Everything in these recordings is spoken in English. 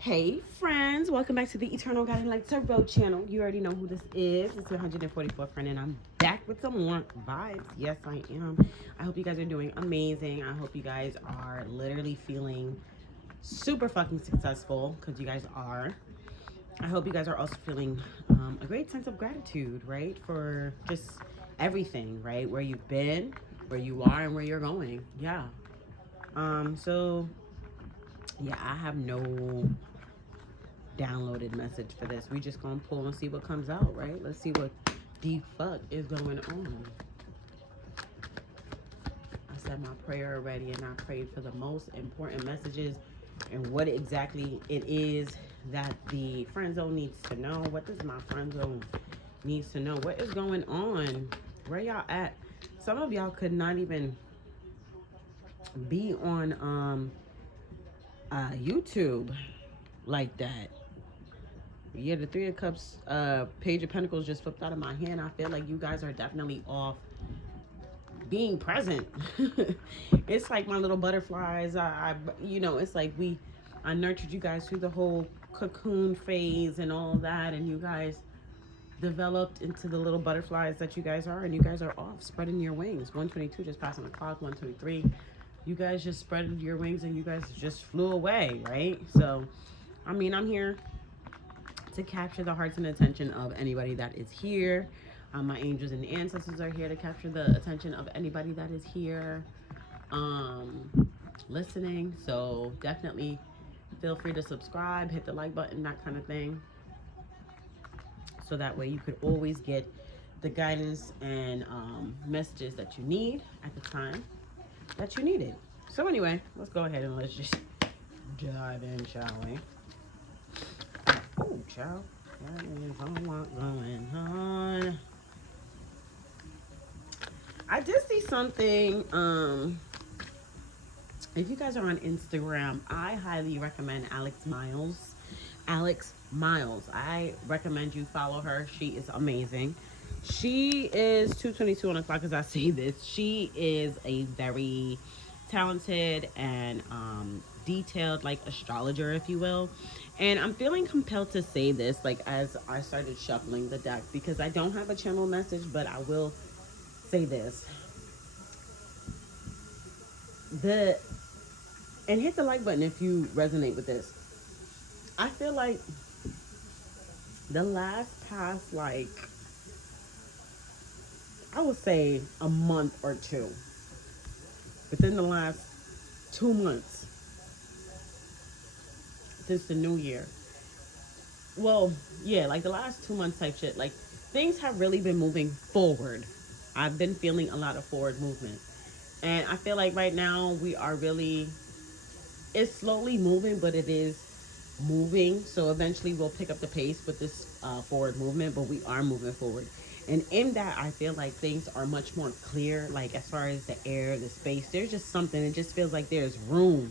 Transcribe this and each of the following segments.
Hey friends, welcome back to the Eternal Guiding Light Turbo channel. You already know who this is. It's your 144th friend and I'm back with some more vibes. Yes, I am. I hope you guys are doing amazing. I hope you guys are literally feeling super fucking successful, because you guys are. I hope you guys are also feeling a great sense of gratitude, right? For just everything, right? Where you've been, where you are, and where you're going. Yeah. So yeah, I have no downloaded message for this. We just gonna pull and see what comes out, right? Let's see what the fuck is going on. I said my prayer already, and I prayed for the most important messages and what exactly it is that the friend zone needs to know. What does my friend zone needs to know? What is going on? Where y'all at? Some of y'all could not even be on YouTube like that. Yeah, the Three of Cups, Page of Pentacles just flipped out of my hand. I feel like you guys are definitely off being present. It's like my little butterflies. It's like I nurtured you guys through the whole cocoon phase and all that, and you guys developed into the little butterflies that you guys are, and you guys are off spreading your wings. 122 just passing the clock. 123. You guys just spread your wings and you guys just flew away, right? So, I mean, I'm here to capture the hearts and attention of anybody that is here. My angels and ancestors are here to capture the attention of anybody that is here listening. So definitely feel free to subscribe, hit the like button, that kind of thing. So that way you could always get the guidance and messages that you need at the time that you need it. So anyway, let's go ahead and let's just dive in, shall we? Oh, child. That is a lot going on. I did see something. If you guys are on Instagram, I highly recommend Alex Miles. Alex Miles. I recommend you follow her. She is amazing. She is 222 on the clock as I say this. She is a very talented and detailed, like, astrologer, if you will. And I'm feeling compelled to say this, like, as I started shuffling the deck, because I don't have a channel message, but I will say this. And hit the like button if you resonate with this. I feel like the past, like, I would say a month or two, within the last 2 months since the new year. Well, yeah, like the last 2 months type shit. Like, things have really been moving forward. I've been feeling a lot of forward movement. And I feel like right now we are really, it's slowly moving, but it is moving. So eventually we'll pick up the pace with this forward movement, but we are moving forward. And in that, I feel like things are much more clear, like as far as the air, the space. There's just something, it just feels like there's room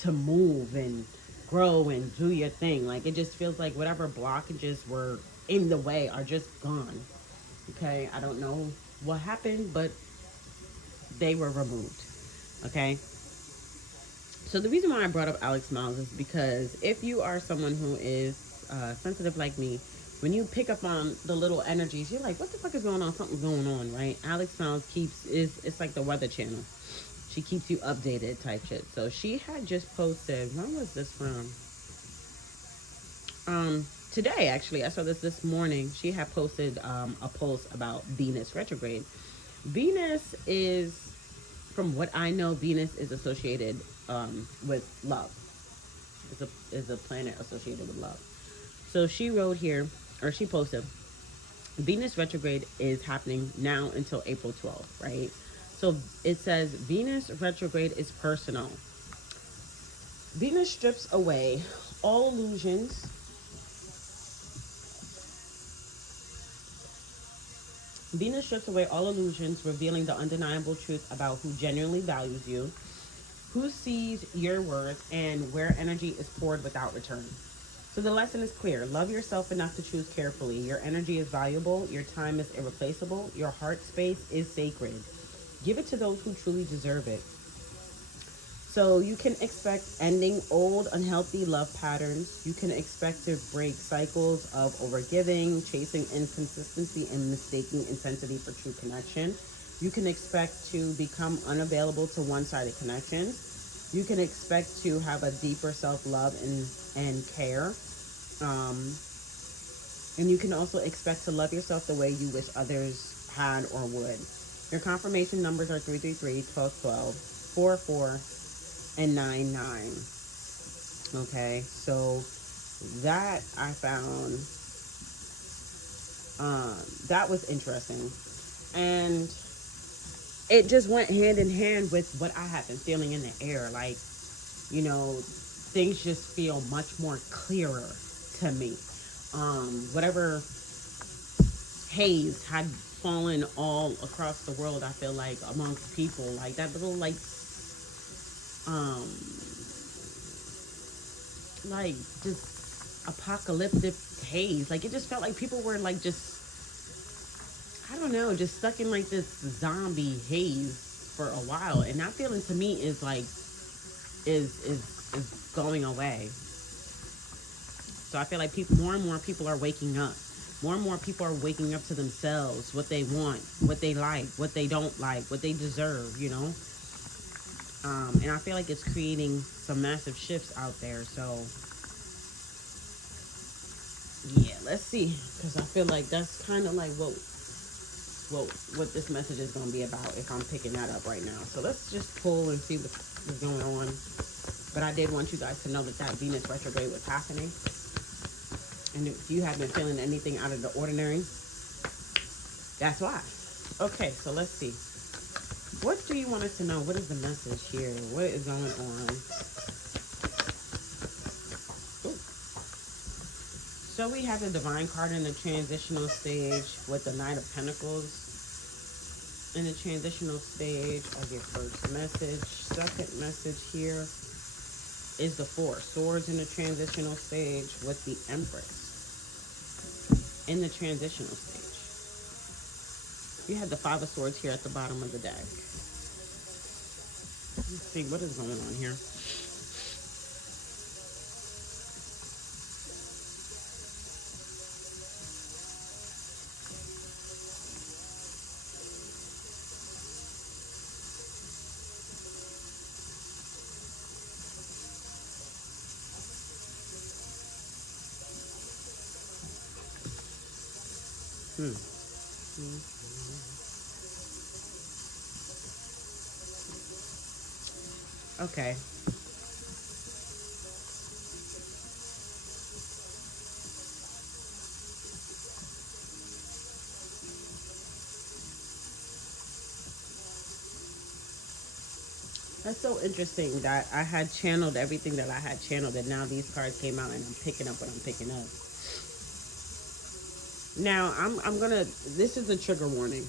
to move and grow and do your thing. Like, it just feels like whatever blockages were in the way are just gone. Okay, I don't know what happened, but they were removed. Okay. So the reason why I brought up Alex Miles is because if you are someone who is sensitive like me, when you pick up on the little energies, you're like, what the fuck is going on? Something's going on, right? Alex Miles it's like the Weather Channel. She keeps you updated type shit. So she had just posted, when was this from? Today, actually. I saw this morning. She had posted a post about Venus retrograde. Venus is, from what I know, Venus is associated with love. Is a planet associated with love. So she wrote here, or she posted, Venus retrograde is happening now until April 12th, right? So it says Venus retrograde is personal. Venus strips away all illusions. Venus strips away all illusions, revealing the undeniable truth about who genuinely values you, who sees your worth, and where energy is poured without return. So the lesson is clear. Love yourself enough to choose carefully. Your energy is valuable. Your time is irreplaceable. Your heart space is sacred. Give it to those who truly deserve it. So you can expect ending old unhealthy love patterns. You can expect to break cycles of overgiving, chasing inconsistency, and mistaking intensity for true connection. You can expect to become unavailable to one-sided connections. You can expect to have a deeper self-love and care. Um, and you can also expect to love yourself the way you wish others had or would. Your confirmation numbers are 333, 1212, 44, and 99. Okay, so that I found that was interesting, and it just went hand in hand with what I have been feeling in the air. Like, things just feel much more clearer to me. Whatever haze had fallen all across the world, I feel like amongst people, like that little um like just apocalyptic haze. Like, it just felt like people were like just, I don't know, just stuck in like this zombie haze for a while. And that feeling to me is like is going away. So I feel like more and more people are waking up. More and more people are waking up to themselves, what they want, what they like, what they don't like, what they deserve. And I feel like it's creating some massive shifts out there. So yeah, let's see, because I feel like that's kind of like what this message is going to be about if I'm picking that up right now. So let's just pull and see what's going on. But I did want you guys to know that Venus retrograde was happening. And if you have been feeling anything out of the ordinary, that's why. Okay, so let's see. What do you want us to know? What is the message here? What is going on? Ooh. So we have the Divine card in the transitional stage with the Knight of Pentacles. In the transitional stage of your first message. Second message here is the Four Swords in the transitional stage with the Empress. In the transitional stage, you had the Five of Swords here at the bottom of the deck. Let's see what is going on here. Okay. That's so interesting that I had channeled everything that I had channeled, and now these cards came out and I'm picking up what I'm picking up. Now, I'm gonna, this is a trigger warning.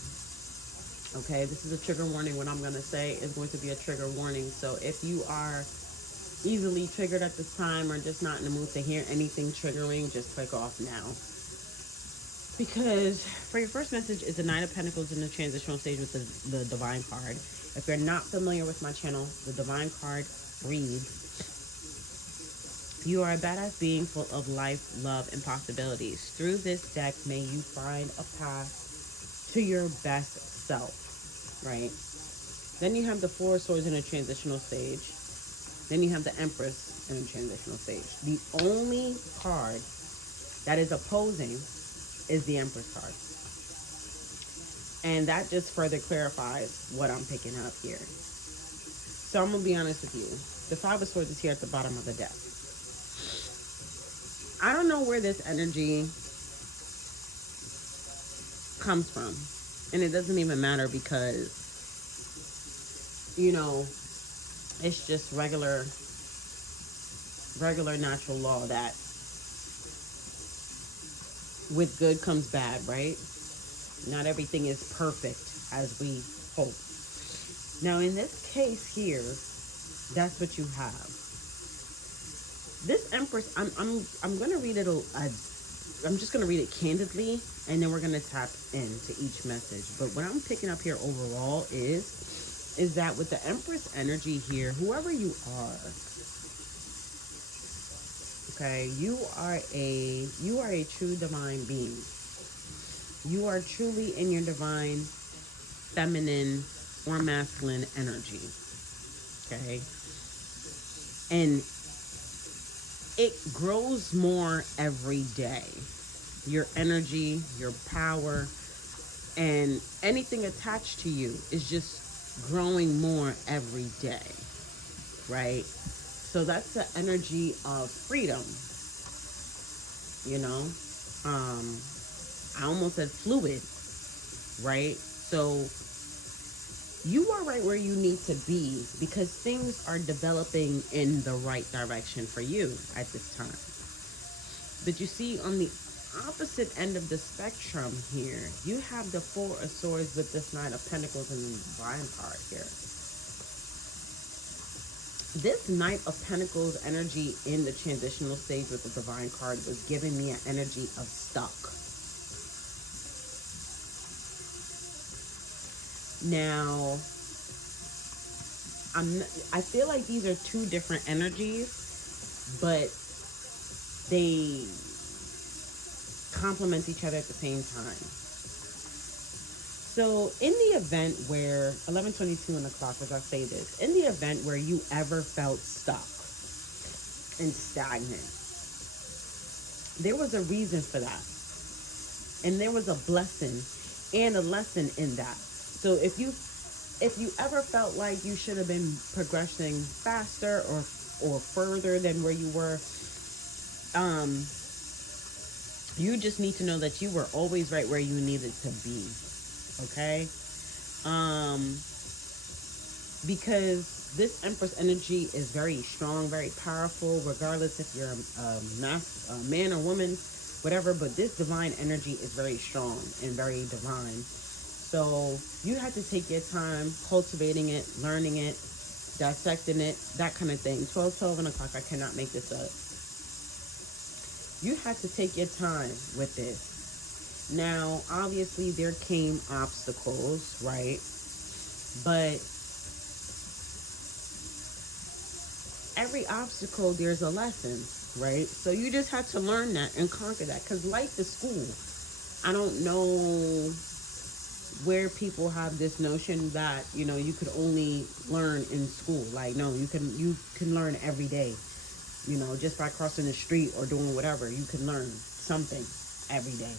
Okay, this is a trigger warning. What I'm gonna say is going to be a trigger warning. So if you are easily triggered at this time or just not in the mood to hear anything triggering, just click off now. Because for your first message is the Nine of Pentacles in the transitional stage with the Divine card. If you're not familiar with my channel, the Divine card reads, you are a badass being full of life, love, and possibilities. Through this deck, may you find a path to your best self, right? Then you have the Four of Swords in a transitional stage. Then you have the Empress in a transitional stage. The only card that is opposing is the Empress card. And that just further clarifies what I'm picking up here. So I'm going to be honest with you. The Five of Swords is here at the bottom of the deck. I don't know where this energy comes from. And it doesn't even matter because, it's just regular natural law that with good comes bad, right? Not everything is perfect as we hope. Now, in this case here, that's what you have. This Empress, I'm going to read it. I'm just going to read it candidly, and then we're going to tap into each message. But what I'm picking up here overall is is that with the Empress energy here, whoever you are, okay, you are a true divine being. You are truly in your divine feminine or masculine energy. Okay. And it grows more every day. Your energy, your power, and anything attached to you is just growing more every day, right? So that's the energy of freedom, you know? Um, I almost said fluid, right? So you are right where you need to be because things are developing in the right direction for you at this time. But you see, on the opposite end of the spectrum here, you have the Four of Swords with this Knight of Pentacles and the Divine card here. This Knight of Pentacles energy in the transitional stage with the Divine card was giving me an energy of stuck. Now, I feel like these are two different energies, but they complement each other at the same time. So in the event where 11:22 on the clock, as I say this, in the event where you ever felt stuck and stagnant, there was a reason for that, and there was a blessing and a lesson in that. So if you ever felt like you should have been progressing faster or further than where you were, you just need to know that you were always right where you needed to be. Okay? Because this Empress energy is very strong, very powerful, regardless if you're a man or woman, whatever, but this divine energy is very strong and very divine. So you have to take your time cultivating it, learning it, dissecting it, that kind of thing. 12 o'clock, I cannot make this up. You have to take your time with this. Now, obviously, there came obstacles, right? But every obstacle, there's a lesson, right? So you just have to learn that and conquer that. Because life is school. I don't know where people have this notion that, you know, you could only learn in school. Like, no, you can learn every day. You know, just by crossing the street or doing whatever, you can learn something every day.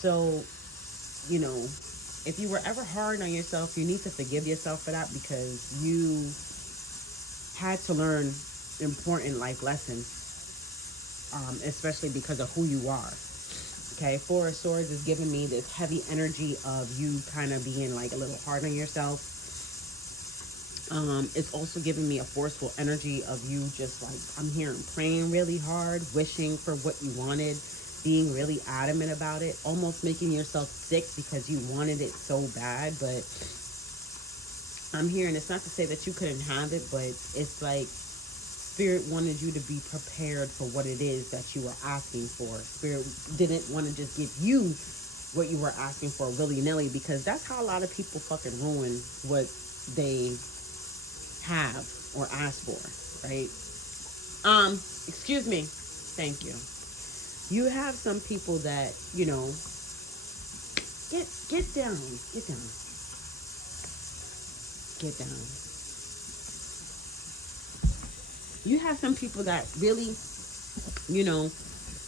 So, you know, if you were ever hard on yourself, you need to forgive yourself for that, because you had to learn important life lessons, especially because of who you are. Okay, Four of Swords is giving me this heavy energy of you kind of being like a little hard on yourself. It's also giving me a forceful energy of you just like, I'm hearing praying really hard, wishing for what you wanted, being really adamant about it, almost making yourself sick because you wanted it so bad. But I'm hearing, it's not to say that you couldn't have it, but it's like Spirit wanted you to be prepared for what it is that you were asking for. Spirit didn't want to just give you what you were asking for willy-nilly, because that's how a lot of people fucking ruin what they have or ask for, right? Excuse me. Thank you. You have some people that, you know, get down. You have some people that really, you know,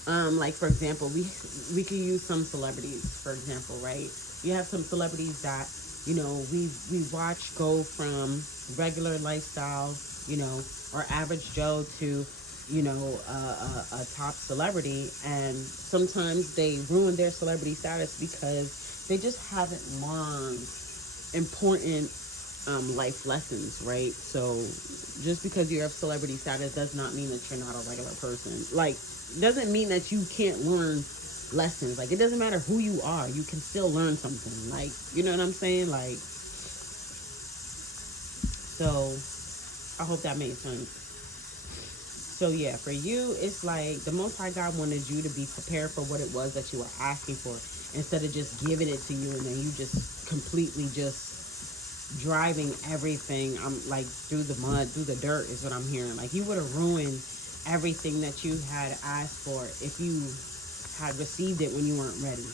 like for example, we can use some celebrities, for example, right? You have some celebrities that, you know, we watch go from regular lifestyle, you know, or average Joe to, you know, a top celebrity, and sometimes they ruin their celebrity status because they just haven't learned important life lessons, right? So just because you have celebrity status does not mean that you're not a regular person. Like, doesn't mean that you can't learn lessons. Like, it doesn't matter who you are, you can still learn something. Like, you know what I'm saying? Like, so I hope that made sense. So yeah, for you, it's like the Most High God wanted you to be prepared for what it was that you were asking for, instead of just giving it to you and then you just completely just driving everything. I'm like through the mud, through the dirt is what I'm hearing. Like you would have ruined everything that you had asked for if you had received it when you weren't ready.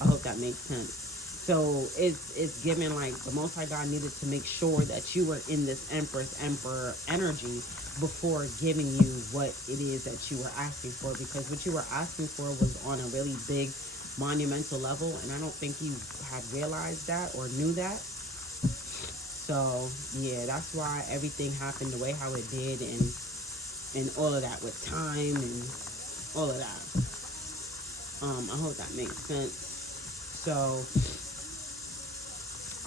I hope that makes sense. So it's given like the Most High God needed to make sure that you were in this Empress Emperor energy before giving you what it is that you were asking for, because what you were asking for was on a really big monumental level, and I don't think you had realized that or knew that. So yeah, that's why everything happened the way how it did, and all of that with time and all of that. I hope that makes sense. So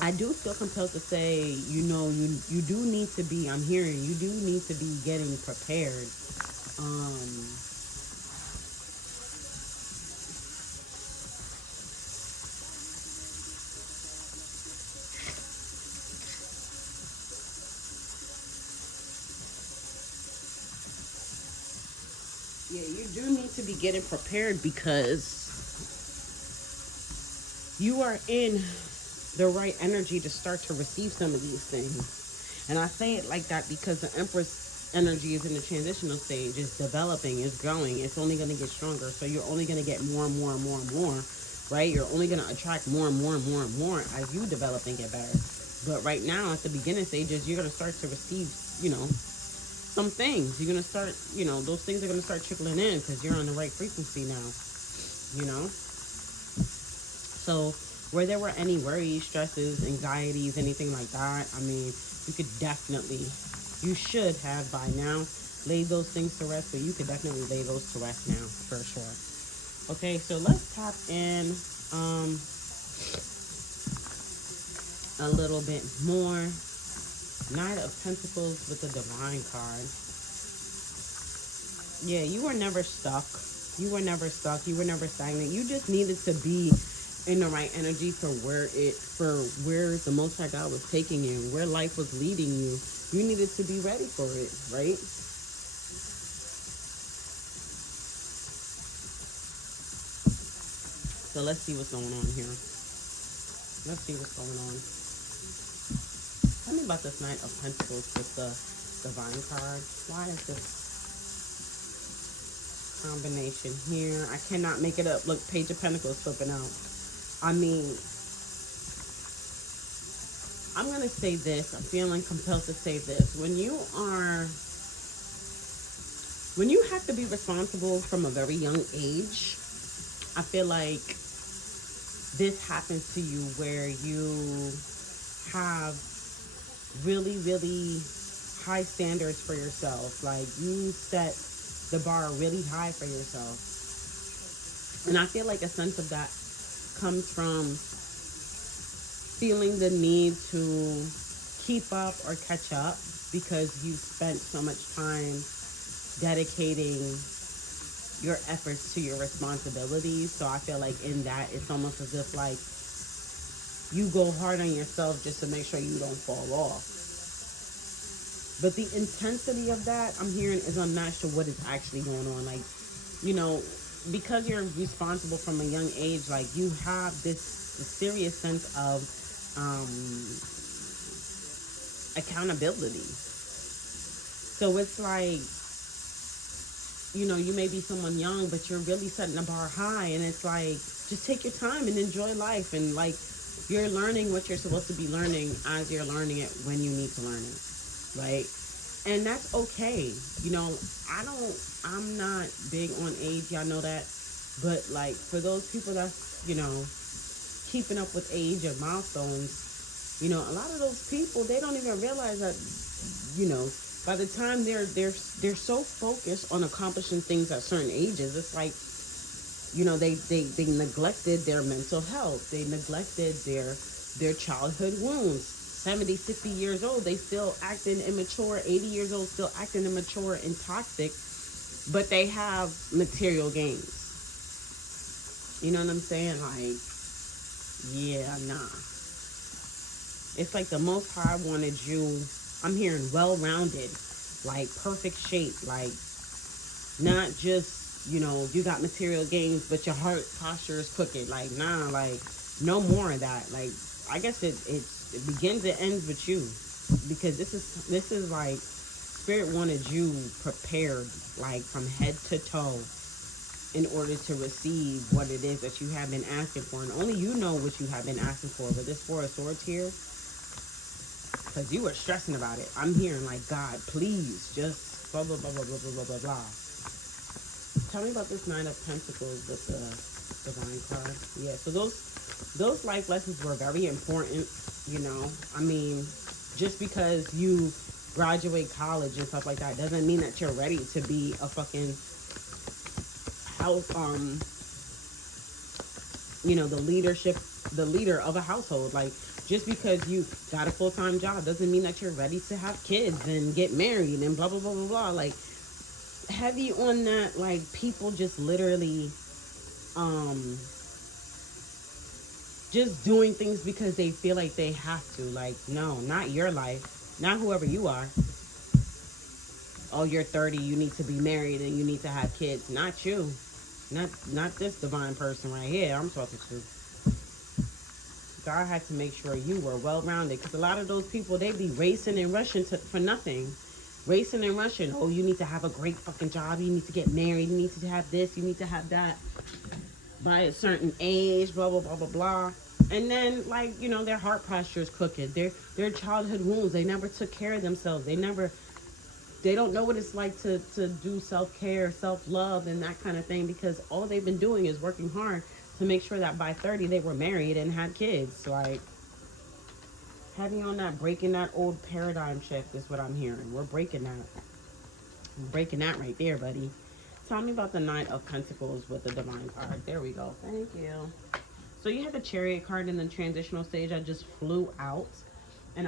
I do feel compelled to say, you do need to be. I'm hearing you do need to be getting prepared. Um, yeah, you do need to be getting prepared because you are in the right energy to start to receive some of these things. And I say it like that because the Empress energy is in the transitional stage, it's developing, it's growing, it's only going to get stronger. So you're only going to get more and more and more and more, right? You're only going to attract more and more and more and more as you develop and get better. But right now, at the beginning stages, you're going to start to receive, some things. You're going to start, those things are going to start trickling in because you're on the right frequency now, you know? So, where there were any worries, stresses, anxieties, anything like that, I mean, you could definitely, you should have by now laid those things to rest, but you could definitely lay those to rest now, for sure. Okay, so let's tap in um, a little bit more. Knight of Pentacles with the Divine card. Yeah, you were never stuck. You were never stuck. You were never stagnant. You just needed to be in the right energy for where the Most High God was taking you, where life was leading you. You needed to be ready for it, right? So let's see what's going on here. Let's see what's going on. Tell me about this Knight of Pentacles with the Divine card. Why is this combination here? I cannot make it up. Look, Page of Pentacles flipping out. I mean, I'm going to say this. I'm feeling compelled to say this. When you have to be responsible from a very young age, I feel like this happens to you where you have really, really high standards for yourself. Like you set the bar really high for yourself. And I feel like a sense of that comes from feeling the need to keep up or catch up because you spent so much time dedicating your efforts to your responsibilities. So I feel like in that, it's almost as if like you go hard on yourself just to make sure you don't fall off. But the intensity of that, I'm hearing, is unmatched to what is actually going on. Like, because you're responsible from a young age, like you have this serious sense of accountability. So it's like, you may be someone young, but you're really setting the bar high. And it's like, just take your time and enjoy life. And like, you're learning what you're supposed to be learning as you're learning it when you need to learn it. Right? And that's okay. I'm not big on age. Y'all know that. But like, for those people that's, keeping up with age or milestones, a lot of those people, they don't even realize that, by the time they're so focused on accomplishing things at certain ages, it's like, they neglected their mental health. They neglected their childhood wounds. 70, 60 years old, they still acting immature. 80 years old, still acting immature and toxic, but they have material gains. You know what I'm saying? Like, yeah, nah. It's like the Most High wanted you, I'm hearing well-rounded, like perfect shape, like not just, you got material gains, but your heart posture is crooked. Like, nah, like no more of that. Like, I guess it's It begins and ends with you, because this is like spirit wanted you prepared, like from head to toe, in order to receive what it is that you have been asking for. And only you know what you have been asking for. But this Four of Swords here, because you were stressing about it. I'm hearing like, God, please, just blah, blah, blah, blah, blah, blah, blah, blah, blah. Tell me about this Nine of Pentacles with the Divine card. Yeah, so those life lessons were very important, you know. I mean, just because you graduate college and stuff like that doesn't mean that you're ready to be a fucking house, you know, the leader of a household. Like, just because you got a full-time job doesn't mean that you're ready to have kids and get married and blah blah blah blah blah. Like, heavy on that, like, people just literally just doing things because they feel like they have to. Like, no, not your life, not whoever you are. Oh, you're 30, you need to be married and you need to have kids. Not you. Not this divine person right here I'm talking to. God had to make sure you were well-rounded, because a lot of those people, they be racing and rushing for nothing. Racing and rushing. Oh, you need to have a great fucking job. You need to get married. You need to have this. You need to have that by a certain age, blah, blah, blah, blah, blah. And then, like, you know, their heart posture is crooked. Their childhood wounds, they never took care of themselves. They don't know what it's like to do self-care, self-love, and that kind of thing, because all they've been doing is working hard to make sure that by 30 they were married and had kids. Like, heavy on that, breaking that old paradigm shift is what I'm hearing. We're breaking that. We're breaking that right there, buddy. Tell me about the Nine of Pentacles with the Divine card. There we go. Thank you. So you have the Chariot card in the transitional stage. I just flew out. And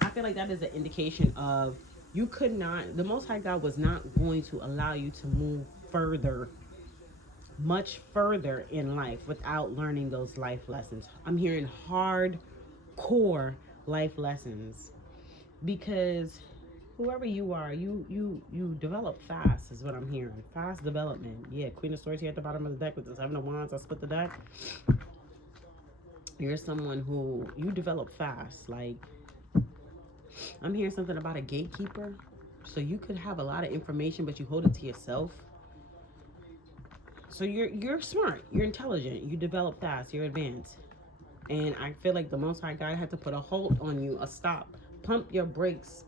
I feel like that is an indication of you could not, the Most High God was not going to allow you to move further, much further in life without learning those life lessons. I'm hearing hardcore life lessons, because whoever you are, you develop fast is what I'm hearing. Fast development. Yeah, Queen of Swords here at the bottom of the deck with the Seven of Wands. I split the deck. You're someone who you develop fast. Like, I'm hearing something about a gatekeeper. So you could have a lot of information, but you hold it to yourself. So you're smart, you're intelligent, you develop fast, you're advanced. And I feel like the Most High God had to put a halt on you, a stop. Pump your brakes.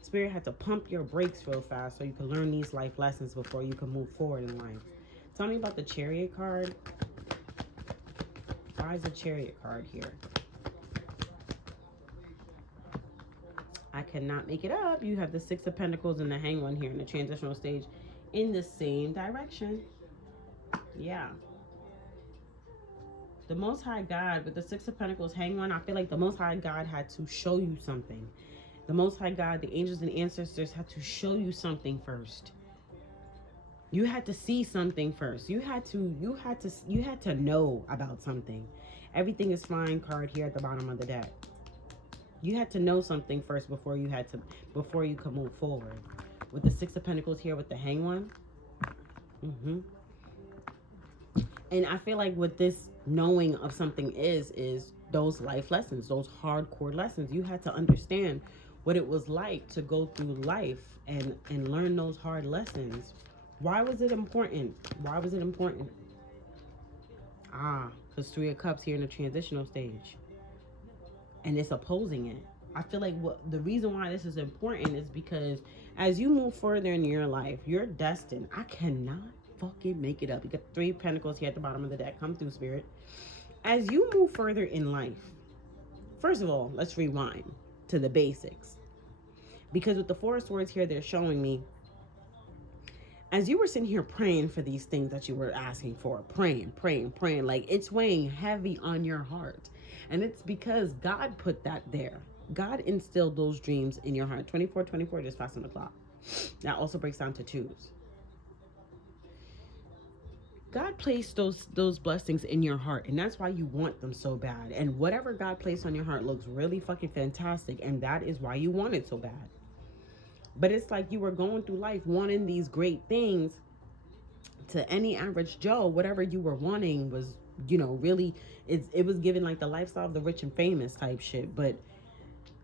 Spirit had to pump your brakes real fast so you can learn these life lessons before you can move forward in life. Tell me about the Chariot card. Why is the Chariot card here? I cannot make it up. You have the Six of Pentacles and the Hanged One here in the transitional stage in the same direction. Yeah. The Most High God with the Six of Pentacles, Hanged One, I feel like the Most High God had to show you something. The Most High God, the angels and ancestors had to show you something first. You had to see something first. You had to know about something. Everything is fine card here at the bottom of the deck. You had to know something first before you could move forward. With the Six of Pentacles here with the Hanged One. And I feel like what this knowing of something is those life lessons, those hardcore lessons. You had to understand what it was like to go through life and learn those hard lessons. Why was it important? Why was it important? Because Three of Cups here in the transitional stage. And it's opposing it. I feel like the reason why this is important is because as you move further in your life, you're destined. I cannot fucking make it up. You got Three Pentacles here at the bottom of the deck. Come through, Spirit. As you move further in life, first of all, let's rewind to the basics. Because with the Four of Swords here, they're showing me, as you were sitting here praying for these things that you were asking for, praying, like it's weighing heavy on your heart. And it's because God put that there. God instilled those dreams in your heart. 24, just passing the clock. That also breaks down to twos. God placed those blessings in your heart, and that's why you want them so bad. And whatever God placed on your heart looks really fucking fantastic, and that is why you want it so bad. But it's like you were going through life wanting these great things. To any average Joe, whatever you were wanting was really, it was given like the lifestyle of the rich and famous type shit. But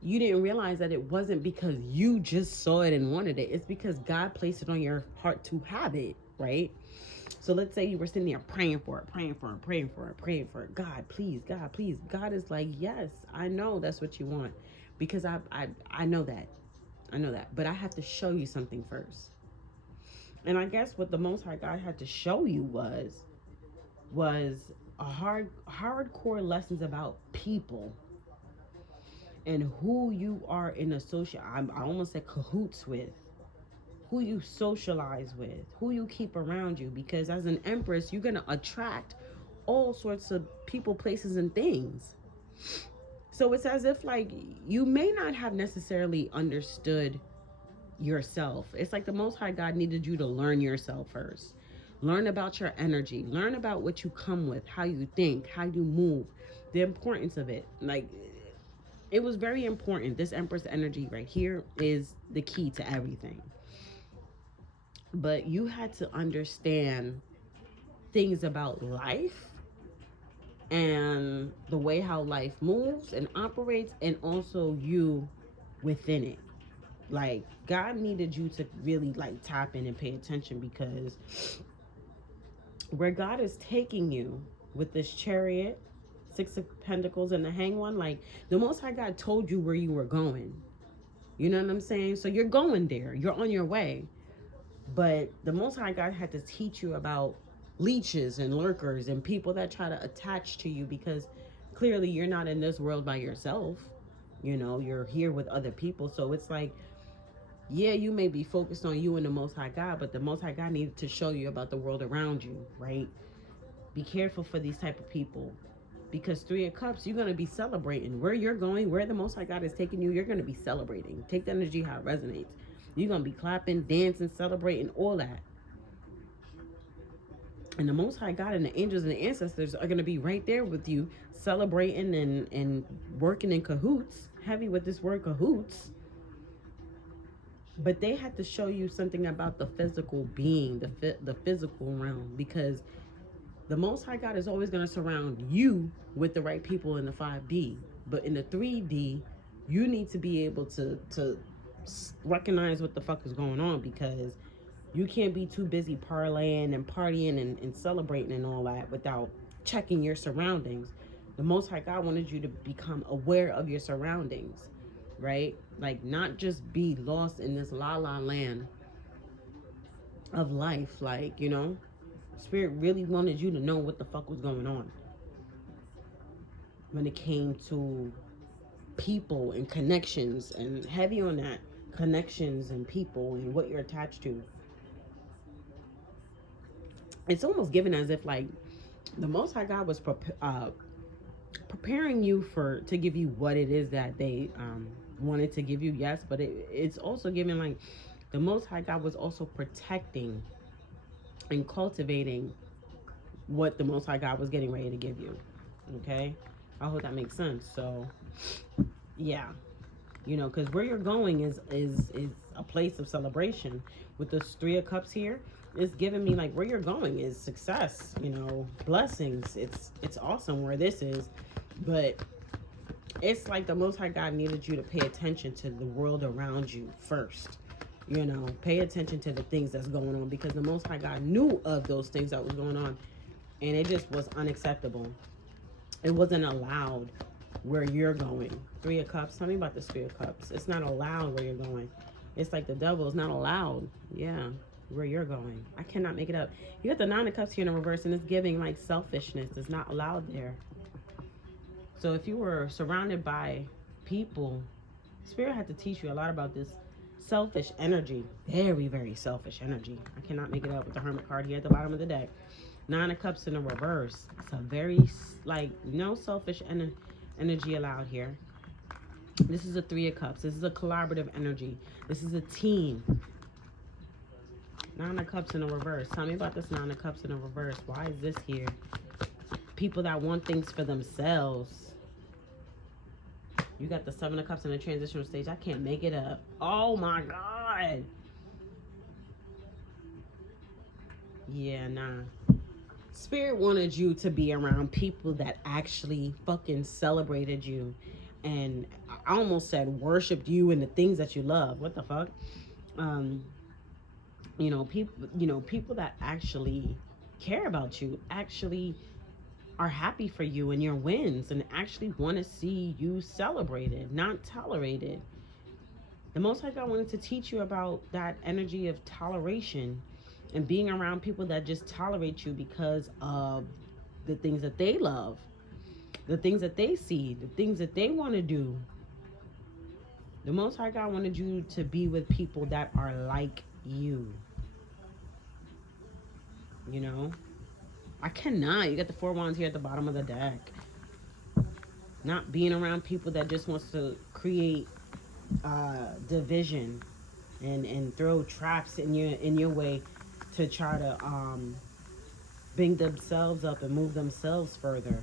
you didn't realize that it wasn't because you just saw it and wanted it. It's because God placed it on your heart to have it, right? So let's say you were sitting there praying for it, praying for it, praying for it, praying for it. God, please, God, please. God is like, yes, I know that's what you want, because I know that. I know that. But I have to show you something first. And I guess what the Most High God had to show you was a hardcore lessons about people and who you are in I almost said cahoots with, who you socialize with, who you keep around you. Because as an empress, you're going to attract all sorts of people, places, and things. So it's as if like you may not have necessarily understood yourself. It's like the Most High God needed you to learn yourself first. Learn about your energy. Learn about what you come with, how you think, how you move, the importance of it. Like, it was very important. This Empress energy right here is the key to everything. But you had to understand things about life and the way how life moves and operates, and also you within it. Like, God needed you to really like tap in and pay attention, because where God is taking you with this Chariot, Six of Pentacles, and the Hanged One, like the Most High God told you where you were going. You know what I'm saying? So you're going there. You're on your way. But the Most High God had to teach you about leeches and lurkers and people that try to attach to you, because clearly you're not in this world by yourself. You're here with other people. So it's like, yeah, you may be focused on you and the Most High God, but the Most High God needed to show you about the world around you, right? Be careful for these type of people, because Three of Cups, you're going to be celebrating where you're going, where the Most High God is taking you. You're going to be celebrating. Take the energy how it resonates. You're going to be clapping, dancing, celebrating, all that. And the Most High God and the angels and the ancestors are going to be right there with you, celebrating and working in cahoots, heavy with this word cahoots. But they had to show you something about the physical being, the physical realm, because the Most High God is always going to surround you with the right people in the 5D. But in the 3D, you need to be able to recognize what the fuck is going on, because you can't be too busy parlaying and partying and celebrating and all that without checking your surroundings. The Most High God wanted you to become aware of your surroundings, right? Like, not just be lost in this la-la land of life. Like, Spirit really wanted you to know what the fuck was going on when it came to people and connections, and heavy on that, connections and people and what you're attached to. It's almost given as if like the Most High God was preparing you to give you what it is that they wanted to give you, yes, but it's also given like the Most High God was also protecting and cultivating what the Most High God was getting ready to give you. Okay, I hope that makes sense. So yeah, because where you're going is a place of celebration. With this Three of Cups here, it's giving me like where you're going is success, blessings. It's awesome where this is, but it's like the Most High God needed you to pay attention to the world around you first. Pay attention to the things that's going on, because the Most High God knew of those things that was going on, and it just was unacceptable. It wasn't allowed where you're going. Three of Cups. Tell me about this Three of Cups. It's not allowed where you're going. It's like the devil is not allowed. Yeah, where you're going. I cannot make it up. You got the Nine of Cups here in the reverse, and it's giving like selfishness. It's not allowed there. So if you were surrounded by people, Spirit had to teach you a lot about this selfish energy. Very, very selfish energy. I cannot make it up with the Hermit card here at the bottom of the deck. Nine of Cups in the reverse. It's a very, like, no selfish energy allowed here. This is a Three of Cups. This is a collaborative energy. This is a team. Nine of Cups in the reverse. Tell me about this Nine of Cups in the reverse. Why is this here? People that want things for themselves. You got the Seven of Cups in the transitional stage. I can't make it up. Oh my God. Yeah, nah. Spirit wanted you to be around people that actually fucking celebrated you, and I almost said worshiped you and the things that you love. What the fuck? Um, people that actually care about you, actually are happy for you and your wins, and actually want to see you celebrated, not tolerated. The Most High God wanted to teach you about that energy of toleration and being around people that just tolerate you because of the things that they love, the things that they see, the things that they want to do. The Most High God wanted you to be with people that are like you. You know? I cannot. You got the 4 wands here at the bottom of the deck. Not being around people that just wants to create division and throw traps in your way to try to bring themselves up and move themselves further.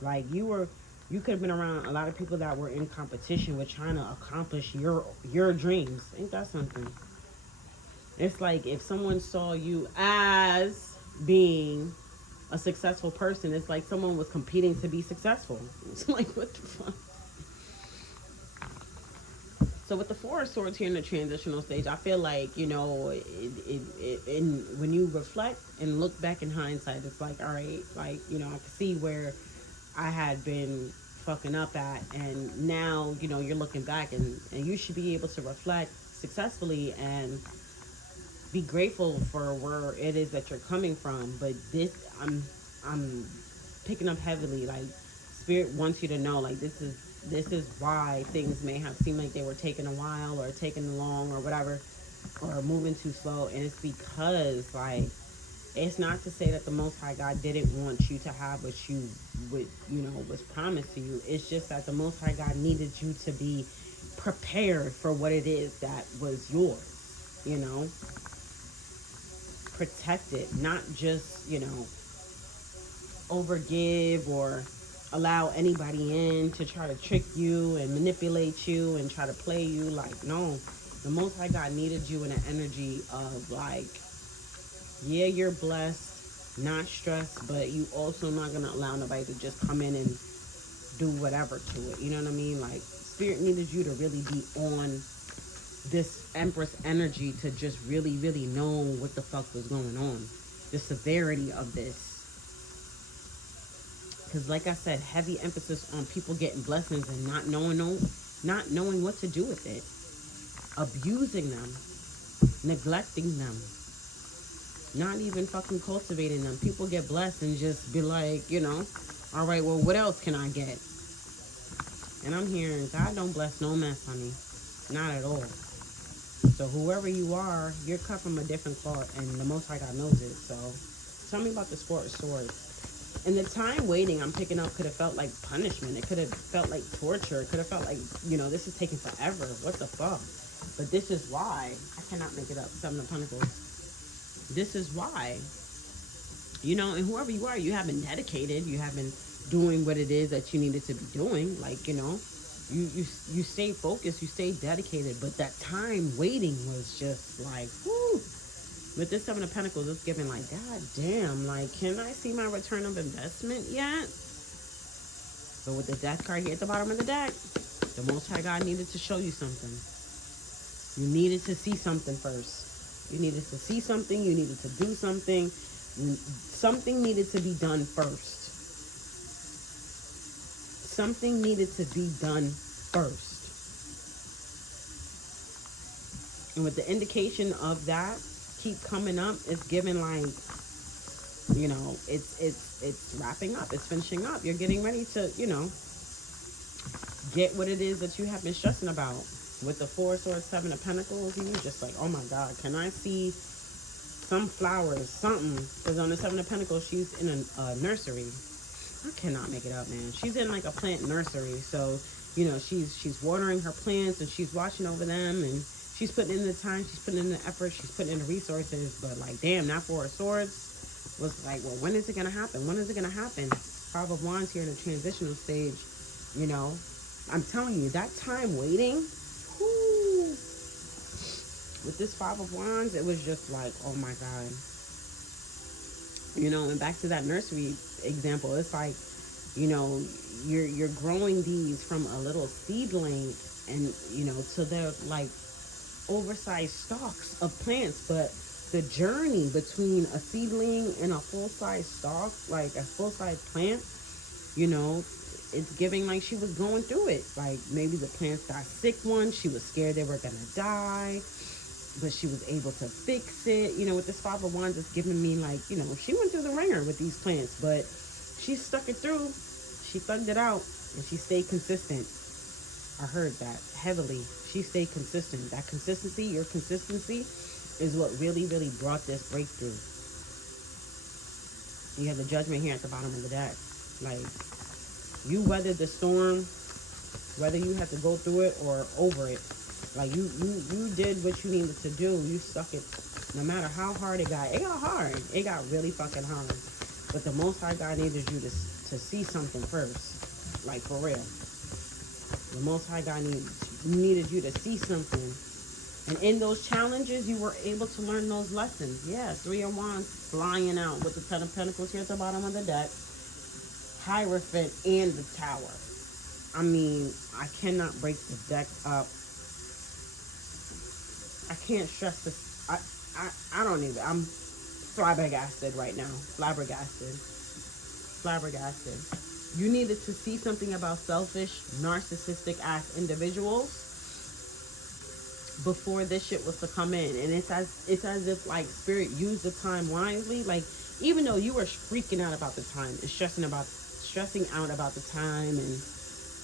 Like you could have been around a lot of people that were in competition with trying to accomplish your dreams. Ain't that something? It's like if someone saw you as being a successful person, it's like someone was competing to be successful. It's like, what the fuck? So with the 4 of Swords here in the transitional stage, I feel like, when you reflect and look back in hindsight, it's like, all right, like, I can see where I had been fucking up at, and now, you're looking back, and you should be able to reflect successfully and be grateful for where it is that you're coming from. But I'm picking up heavily, like, Spirit wants you to know, like, this is why things may have seemed like they were taking a while or taking long or whatever, or moving too slow. And it's because, like, it's not to say that the Most High God didn't want you to have was promised to you. It's just that the Most High God needed you to be prepared for what it is that was yours, protect it, not just, overgive or allow anybody in to try to trick you and manipulate you and try to play you. Like, no, the Most High God needed you in an energy of, like, yeah, you're blessed, not stressed, but you also not gonna allow nobody to just come in and do whatever to it. You know what I mean? Like, Spirit needed you to really be on this Empress energy to just really, really know what the fuck was going on, the severity of this. Because, like I said, heavy emphasis on people getting blessings and not knowing what to do with it, abusing them, neglecting them, not even fucking cultivating them. People get blessed and just be like, all right, well, what else can I get? And I'm hearing, God don't bless no mess, honey. Not at all. So whoever you are, you're cut from a different cloth, and the Most High God knows it. So tell me about the Sport of Swords. And the time waiting I'm picking up could have felt like punishment. It could have felt like torture. It could have felt like, this is taking forever. What the fuck? But this is why. I cannot make it up. 7 of Pentacles. This is why. And whoever you are, you have been dedicated. You have been doing what it is that you needed to be doing. Like, you stay focused. You stay dedicated. But that time waiting was just like, whoo. With this 7 of Pentacles, it's giving like, God damn, like, can I see my return of investment yet? But with the Death card here at the bottom of the deck, the Most High God needed to show you something. You needed to see something first. You needed to see something. You needed to do something. Something needed to be done first. Something needed to be done first. And with the indication of that keep coming up, it's given like, it's wrapping up, it's finishing up. You're getting ready to, get what it is that you have been stressing about. With the 4 of Swords, 7 of Pentacles, you're just like, oh my God, can I see some flowers, something? Because on the 7 of Pentacles, she's in a nursery. I cannot make it up, man. She's in like a plant nursery. So, she's watering her plants and she's watching over them, and she's putting in the time, she's putting in the effort, she's putting in the resources. But like, damn, that 4 of Swords was like, well, when is it going to happen? When is it going to happen? 5 of Wands here in the transitional stage, I'm telling you, that time waiting, whoo, with this 5 of Wands, it was just like, oh my God. And back to that nursery example, it's like, you know, you're growing these from a little seedling, and to they're like oversized stalks of plants, but the journey between a seedling and a full-size stalk, like a full-size plant, you know, it's giving like she was going through it. Like maybe the plants got sick once, she was scared they were gonna die, but she was able to fix it. With this Five of Wands, it's giving me like, she went through the ringer with these plants, but she stuck it through. She thugged it out, and she stayed consistent. I heard that heavily. She stayed consistent. That consistency, your consistency, is what really, really brought this breakthrough. You have the Judgment here at the bottom of the deck. Like, you weathered the storm, whether you had to go through it or over it. Like, you did what you needed to do. You stuck it. No matter how hard it got. It got hard. It got really fucking hard. But the Most High God needed you to see something first. Like, for real. The Most High God needed you to see something. And in those challenges, you were able to learn those lessons. Yeah, Three of Wands flying out with the Ten of Pentacles here at the bottom of the deck. Hierophant and the Tower. I mean, I cannot break the deck up. I can't stress this. I don't even. I'm flabbergasted right now. Flabbergasted. You needed to see something about selfish, narcissistic ass individuals before this shit was to come in. And it's as if like Spirit used the time wisely. Like, even though you were freaking out about the time and stressing out about the time and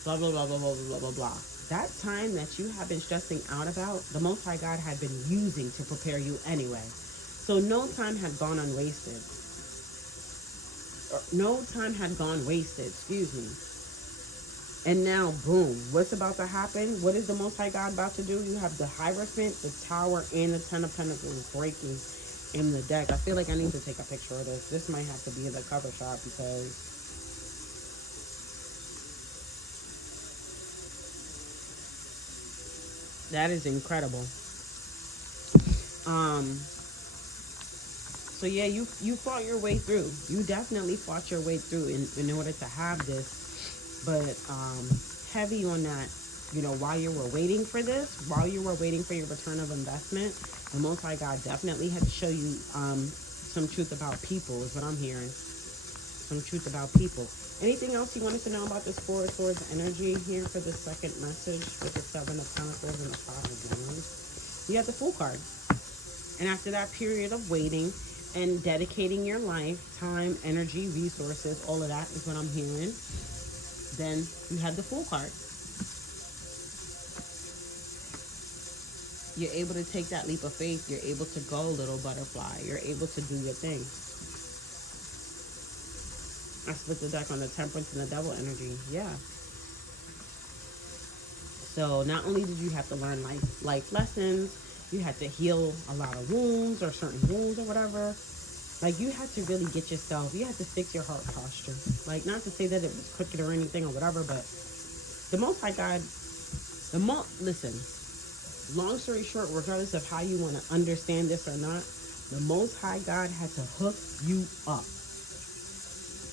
blah blah blah blah blah blah blah blah. That time that you have been stressing out about, the Most High God had been using to prepare you anyway. So no time had gone unwasted. No time had gone wasted, excuse me. And now, boom, what's about to happen? What is the Most High God about to do? You have the Hierophant, the Tower, and the Ten of Pentacles breaking in the deck. I feel like I need to take a picture of this. This might have to be in the cover shot because that is incredible. So yeah, you fought your way through. You definitely fought your way through in order to have this. But heavy on that, while you were waiting for this, while you were waiting for your return of investment, the Most High God definitely had to show you some truth about people, is what I'm hearing. Some truth about people. Anything else you wanted to know about this Four of Swords energy here for the second message with the Seven of Pentacles and the Five of Wands? You have the Fool card. And after that period of waiting and dedicating your life, time, energy, resources, all of that is what I'm hearing, then you have the Fool card. You're able to take that leap of faith. You're able to go, little butterfly. You're able to do your thing. I split the deck on the Temperance and the Devil energy. Yeah. So not only did you have to learn life lessons, you had to heal a lot of wounds or certain wounds or whatever. Like, you had to really get yourself, you had to fix your heart posture. Like, not to say that it was crooked or anything or whatever, but the Most High God, listen, long story short, regardless of how you want to understand this or not, the Most High God had to hook you up.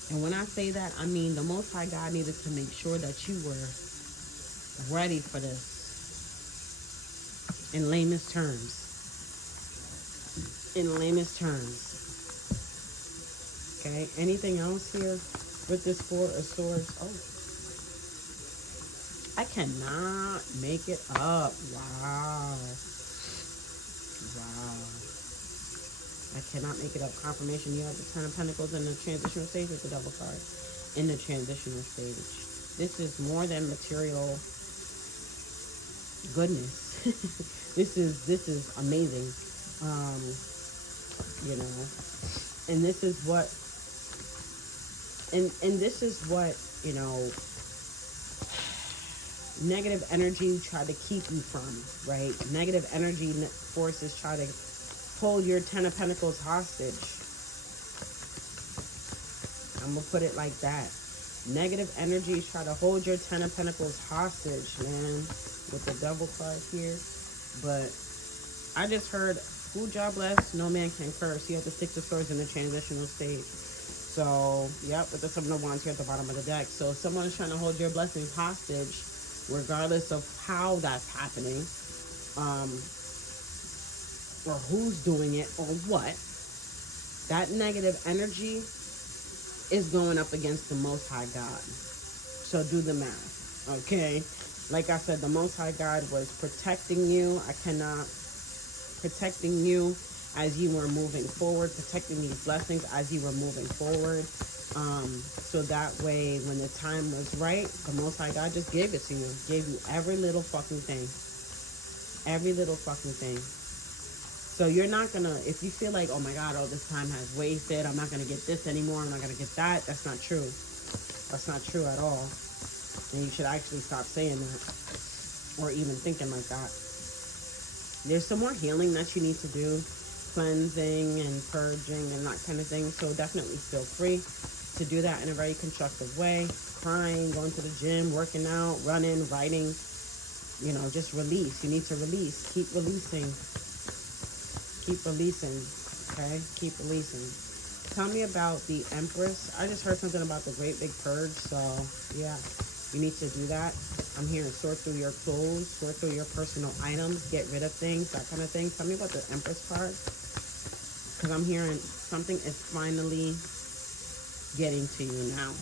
And when I say that, I mean the Most High God needed to make sure that you were ready for this. In lamest terms. Okay, anything else here with this Four of Swords? Oh, I cannot make it up. Wow. I cannot make it up. Confirmation, you have the Ten of Pentacles in the transitional stage with the Devil card. In the transitional stage. This is more than material goodness. This is amazing. And this is what negative energy try to keep you from, right? Negative energy forces try to hold your Ten of Pentacles hostage. I'm gonna put it like that. Negative energy try to hold your Ten of Pentacles hostage, man, with the Devil card here. But I just heard Food, job, blessed. No man can curse. You have the Six of Swords in the transitional stage. So, yep, with the Seven of Wands here at the bottom of the deck. So, someone is trying to hold your blessings hostage, regardless of how that's happening, um, or who's doing it, or what. That negative energy is going up against the Most High God. So, do the math, okay? Like I said, the Most High God was protecting you. Protecting you as you were moving forward, protecting these blessings as you were moving forward. So that way, when the time was right, the Most High God just gave it to you. Gave you every little fucking thing. Every little fucking thing. So you're not gonna, if you feel like, oh my God, all this time has wasted, I'm not gonna get this anymore, I'm not gonna get that, that's not true. That's not true at all. And you should actually stop saying that, or even thinking like that. There's some more healing that you need to do, cleansing and purging and that kind of thing. So definitely feel free to do that in a very constructive way. Crying, going to the gym, working out, running, writing, just release. You need to release. Keep releasing. Keep releasing. Okay? Keep releasing. Tell me about the Empress. I just heard something about the Great Big Purge. So, yeah, you need to do that. I'm hearing sort through your clothes, sort through your personal items, get rid of things, that kind of thing. Tell me about the Empress card. Because I'm hearing something is finally getting to you now.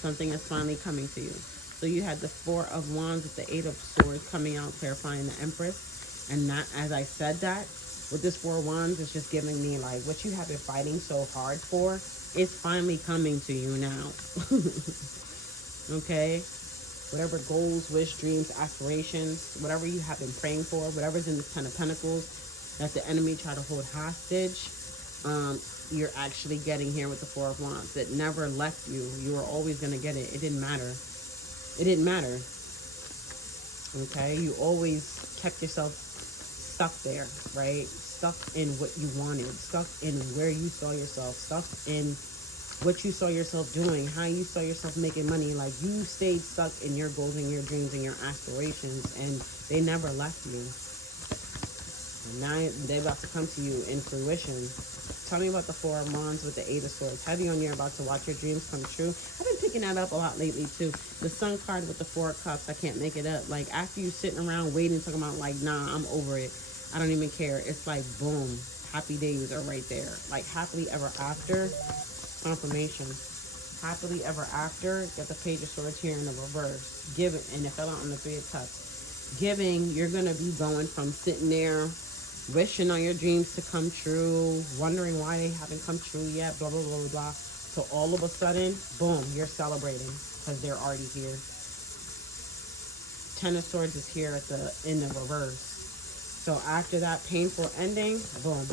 Something is finally coming to you. So you had the Four of Wands with the Eight of Swords coming out, clarifying the Empress. And that, as I said that, with this Four of Wands, it's just giving me like what you have been fighting so hard for is finally coming to you now. Okay? Whatever goals, wish, dreams, aspirations, whatever you have been praying for, whatever's in this Ten of Pentacles that the enemy tried to hold hostage, you're actually getting here with the Four of Wands. It never left you. You were always going to get it. It didn't matter. It didn't matter. Okay? You always kept yourself stuck there, right? Stuck in what you wanted. Stuck in where you saw yourself. Stuck in what you saw yourself doing, how you saw yourself making money. Like, you stayed stuck in your goals and your dreams and your aspirations, and they never left you. And now they're about to come to you in fruition. Tell me about the Four of Wands with the Eight of Swords. Heavy on you're about to watch your dreams come true. I've been picking that up a lot lately too. The Sun card with the Four of Cups, I can't make it up. Like, after you sitting around waiting, talking about like, nah, I'm over it, I don't even care. It's like, boom, happy days are right there. Like, happily ever after. Confirmation. Happily ever after. Get the Page of Swords here in the reverse. Give it, and it fell out on the Three of Cups. Giving, you're gonna be going from sitting there wishing on your dreams to come true, wondering why they haven't come true yet, blah blah blah blah blah. So all of a sudden, boom, you're celebrating because they're already here. Ten of Swords is here in the reverse. So after that painful ending, boom,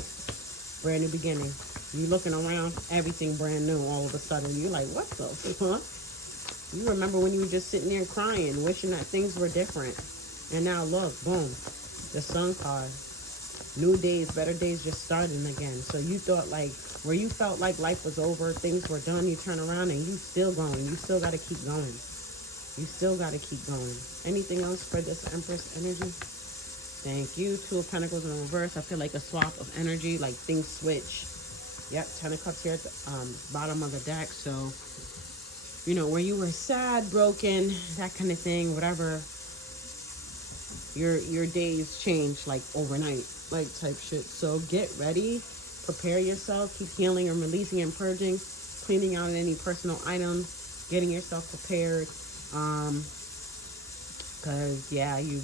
brand new beginning. You looking around, everything brand new all of a sudden. You're like, what the fuck? You remember when you were just sitting there crying, wishing that things were different. And now look, boom, the Sun card. New days, better days just starting again. So you thought like, where you felt like life was over, things were done, you turn around and you still going. You still got to keep going. You still got to keep going. Anything else for this Empress energy? Thank you. Two of Pentacles in reverse. I feel like a swap of energy, like things switch. Yep, Ten of Cups here at the bottom of the deck. So, where you were sad, broken, that kind of thing, whatever, your days change like overnight, like type shit. So get ready, prepare yourself, keep healing and releasing and purging, cleaning out any personal items, getting yourself prepared. Because, yeah, you're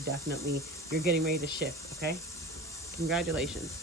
getting ready to shift, okay? Congratulations.